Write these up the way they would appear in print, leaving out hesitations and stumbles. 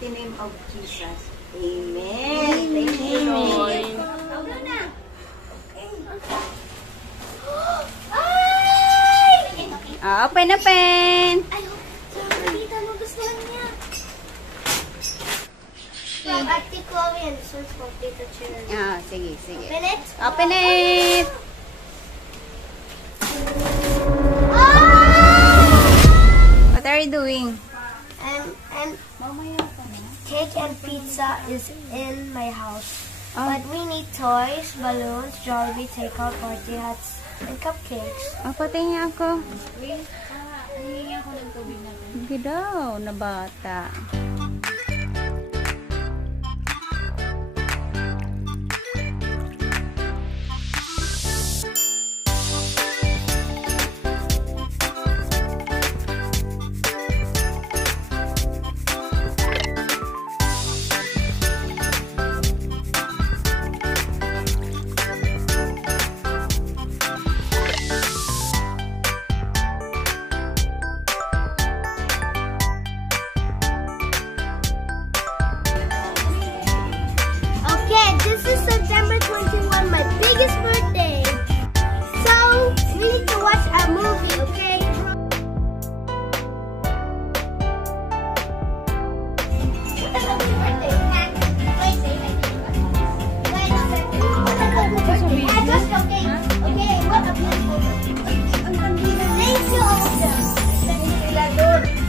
mighty name of Jesus. Amen. Thank you, Lord. Open. Ay, tita mo gusto niya. From Ate Chloe and this one's for Tita Cherry. Sige. Open it. Open it. What are you doing? And cake and pizza is in my house. But we need toys, balloons, Jollibee takeout party hats, and cupcakes. Patingin ako. Hindi ako ng tubig natin. Hindi daw, na bata. This is September 21, my biggest birthday. So, we need to watch a movie, okay?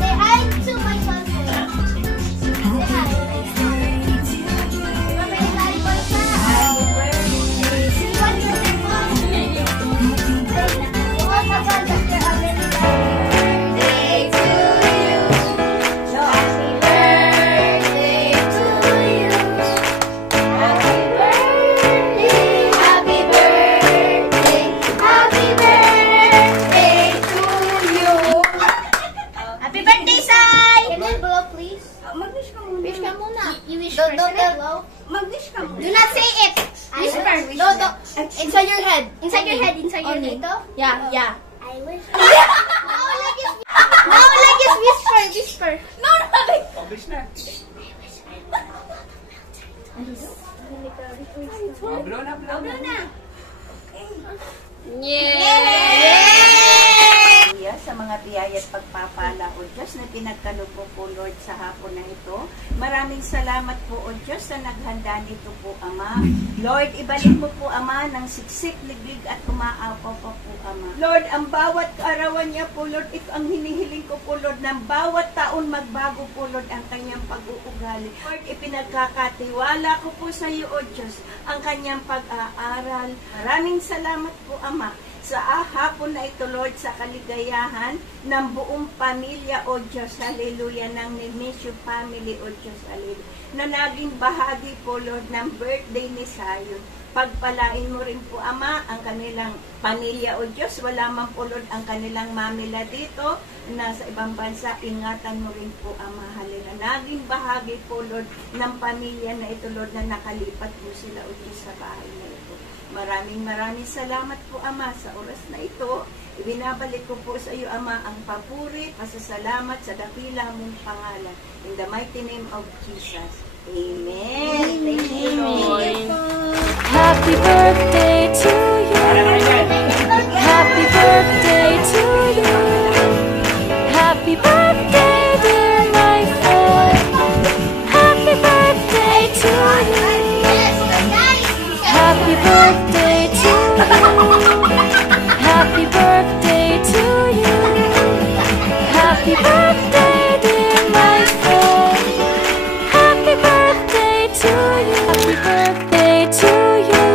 Say hi to my son. Do not say it. Whisper. No. Inside your head. Inside your head. Yeah. I wish. No, like it's whisper. No, like. Publish na. Blow na. Sa mga biyaya at pagpapala, O Diyos, na pinagkaloob po, Lord, sa hapon na ito. Maraming salamat po, O Diyos, na naghanda nito po, Ama. Lord, ibalik mo po, Ama, ng siksik, liglig at umaapaw pa po, Ama. Lord, ang bawat kaarawan niya po, Lord, ito ang hinihiling ko po, Lord, ng bawat taon magbago po, Lord, ang kanyang pag-uugali. Lord, ipinagkakatiwala ko po sa iyo, O Diyos, ang kanyang pag-aaral. Maraming salamat po, Ama, sa hapon na ito, Lord, sa kaligayahan ng buong pamilya, O Diyos, hallelujah, ng Nemesio family, O Diyos, hallelujah, na naging bahagi po, Lord, ng birthday ni Zion. Pagpalain mo rin po, Ama, ang kanilang pamilya, O Diyos. Wala man po, Lord, ang kanilang mamila dito, nasa ibang bansa. Ingatan mo rin po, Ama, hallelujah. Naging bahagi po, Lord, ng pamilya na ito, Lord, na nakalipat po sila, O Diyos, sa bahay na ito. Maraming salamat po, Ama, sa oras na ito. Ibinabalik ko po sa iyo, Ama, ang papuri, pasasalamat sa dakila mong pangalan. In the mighty name of Jesus. Amen. Thank you, Lord. Happy birthday to you. Happy birthday to you. Happy birthday, dear my friend. Happy birthday to you. Happy birthday to you. Happy birthday to you. Happy birthday, dear my friend. Happy birthday to you. Happy birthday to you.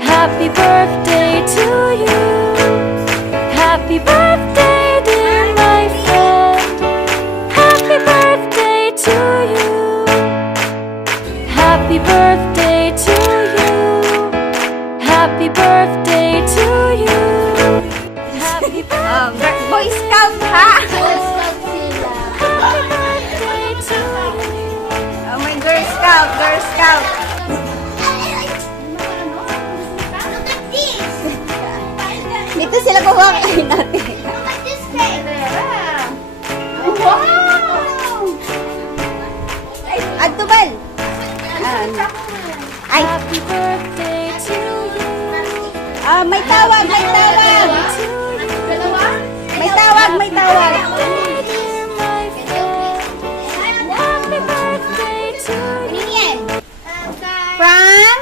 Happy birthday to you. Happy birthday, dear my friend. Happy birthday to you. Happy birthday to you. Happy birthday to you. Happy birthday. Boy Scout, ha? Boy Scout sila. Happy birthday to you. Oh, may Girl Scout, Girl Scout. Dito sila kumakain natin. Look at this cake. Wow! May tawag, may tawag. May tawag, may tawag. Happy birthday to Ano yan? Kay From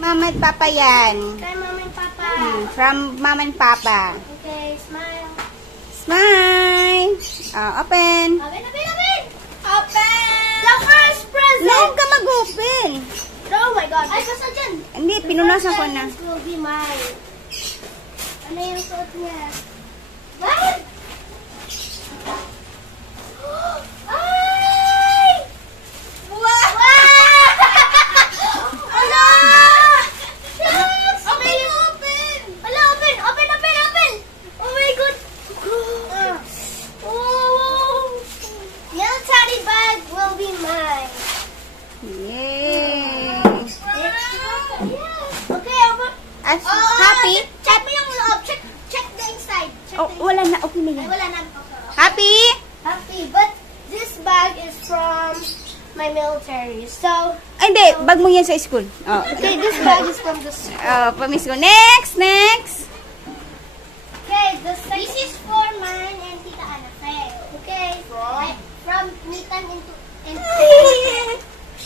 Mama and Papa yan. Mama and Papa. From Mama and Papa. Okay, smile. Smile. Open. Open, open, open! Open! The first present! Huwag ka mag-open. Oh my God. Ay, basta dyan. Hindi, pinunasan ko na. This will be mine. Ano yung suot niya? What? Ay! Wow! Ala! Shucks! Open! Open! Ala, open! Open, open, open! Oh my God! Oh! Military bag will be mine. Yay. Okay, Happy? Check mo yung loob. Check the inside. Check Oh, the wala na. Okay na Ay, yan. wala na. Okay. Happy? Happy. But this bag is from my military. So, Ay, hindi. Bag mo yan sa school. okay, this bag is from the school. Pamis ko. Next, next. Okay, this is for mine and Tita Ana. Okay. From Nitan and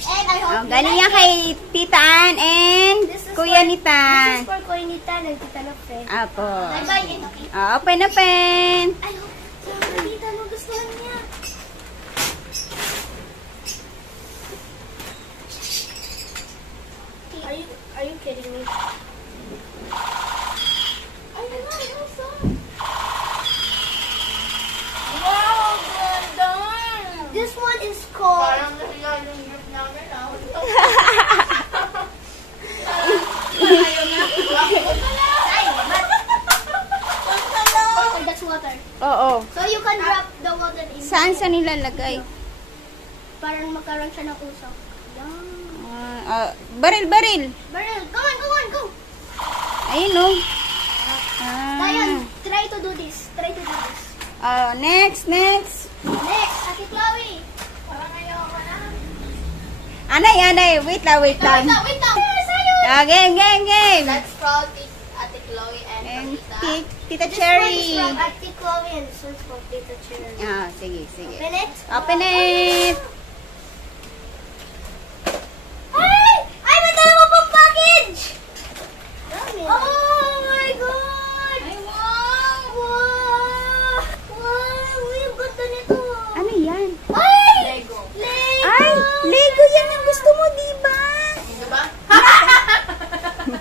I hope Galing yan kay Tita Ann and This is Kuya This Nitan. is for Kuya Nitan and Tita Nafe. Apo. Bye-bye and okay. Open, open. I hope Tita mo gusto niya. Are you kidding me? Ay, also. Wow, ganda! This one is called... Parang nasigal yung group namin, Okay, that's water. Oo. So you can drop the water in. Saan sa nilalagay? Para magkaroon siya ng usok. Baril, baril. Barrel, go on, go on, go! Ayun, no. Dayan, try to do this. Try to do this. Next, next. Next, Ate Chloe. Parang ayoko na. Anay. Wait lang. Wait lang. Sayo! Game, game, game. That's from Ate Chloe and And Tita. Tita This one is Cherry. from Ate Chloe and this one's from Tita Cherry. Sige, sige. Open it. Open it. Ay! Ay, may dalawa pang package! Oh my God! Ay, wow! Wow! Wow! We've got na nito. Ano yan? Ay! Lego. Lego! Ay, Lego yan ang gusto mo, diba? Diba?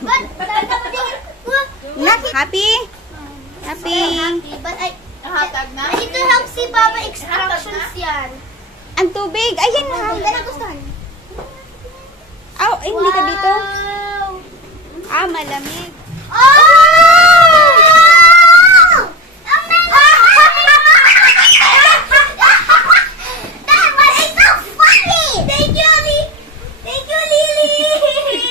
But, Happy? Happy? happy. But I need to help si Papa instructions yan. Ang tubig. Ayan na. gustuhan. Hindi ka dito? Wow! Malamig. Oh! That was so funny! Thank you, Lily! Thank you, Lily!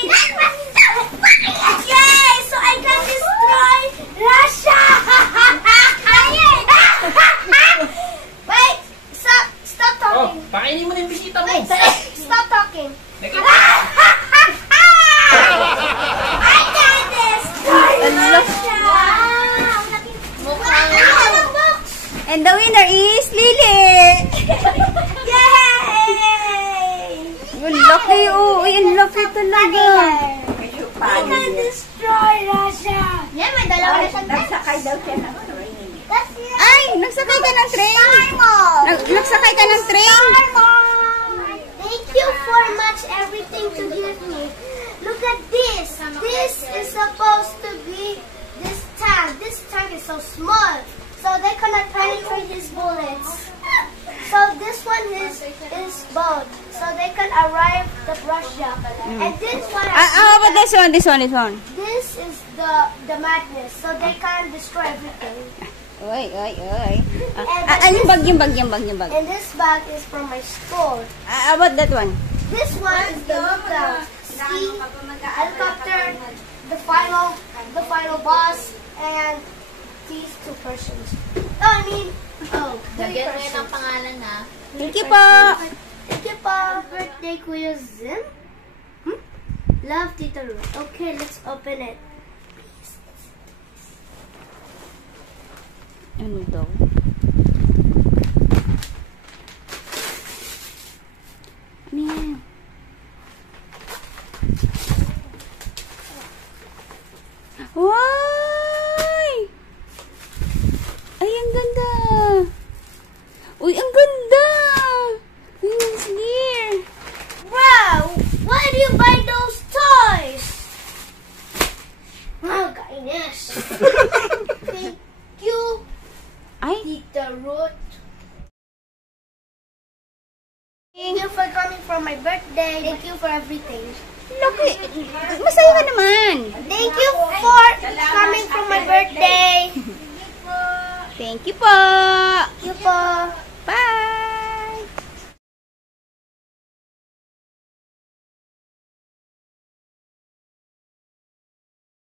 That was so funny! Yay! So I can destroy Russia! Wait! Stop talking. Pakainin mo na yung bisita mo. Wait, stop talking. I can destroy Russia! And the winner is Lily. Yay! Yung lucky, yung lucky talaga. I can destroy Russia! Yeah, may dalawa na siyang Nagsakay daw siya ng train. That's it! Ay, nagsakay ka ng train. Nagsakay ka ng train. Thank you for much everything to give me. Look at this. This is supposed to be this tank. This tank is so small, so they cannot penetrate his bullets. So this one is boat, so they can arrive to Russia. And this one, How about this one? This one. this is the madness, so they can destroy everything. Oy. Yung bag. And this bag is from my store. How about that one? This one is the lookout. See, helicopter, the final boss, and these two persons. Three persons. pangalan na. Thank you po. Thank you pa. Birthday, Kuya Zim. Love, Tita Ruth. Okay, let's open it. Please, let's Ano daw? Ano yan? Why? Ay, ang ganda. Uy, ang ganda. Uy, what's here? Wow! Why do you buy those toys? Oh, goodness. Thank you, Ay, Tita Ruth. Thank you for coming for my birthday. Thank you for everything. laki. Masaya ka naman. Thank you for coming for my birthday. Thank you po. Thank you po.